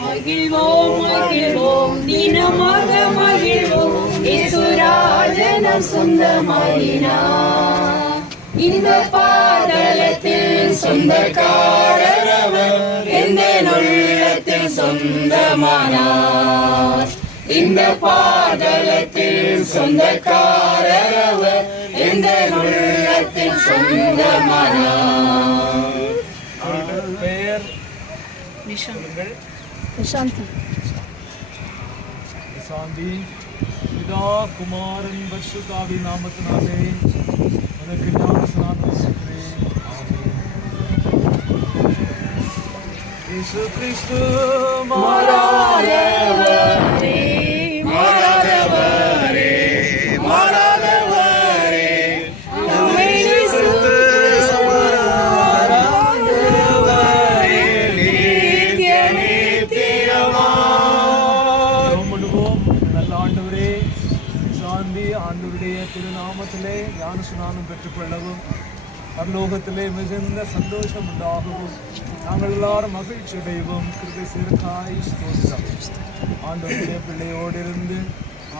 மகிழ்வோம் மகிழ்வோம் தினமாக மகிழ்வோம் இயேசுராஜனம் சொந்தமாயினார். இந்த பாதலத்தில் சொந்தக்காரரவர் எந்த உள்ளத்தில் சொந்தமானார். இந்த பாதலத்தில் சொந்தக்காரரவர் எந்த உள்ளத்தில் சொந்தமானார். பெயர் நிஷாந்தி. பிதா குமாரன் பரிசுத்தாவி நாமத்தினாலே உனக்கு ஞானஸ்நானம் செய்கிறேன். இயேசு கிறிஸ்து மாறாதவரே மாறாதவரே மாறாதவரே நம்மை நேசித்து ஆண்டவருடைய திருநாமத்திலே ஞானஸ்நானம் பெற்றுக்கொள்ளவும் பரலோகத்திலே மிகுந்த சந்தோஷம் உண்டாகவும் நாங்கள் எல்லாரும் மகிழ்ச்சி அடைவோம். கிருபை சிறுக்காய் ஸ்தோத்திரம். ஆண்டவருடைய பிள்ளையோடு இருந்து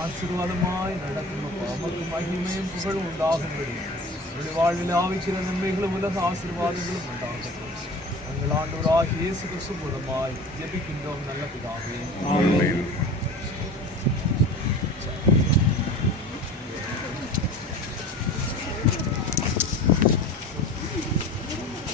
ஆசீர்வாதமாய் நடக்கும் நமக்கு மகிமையும் புகழும் உண்டாகும்படி நம்முடைய வாழ்வில் ஆவிக்கிற நன்மைகளும் உலக ஆசீர்வாதங்களும் உண்டாகட்டும். எங்கள் ஆண்டவராகிய இயேசு கிறிஸ்து மூலமாய் ஜெபிக்கின்றோம் நல்ல பிதாவே.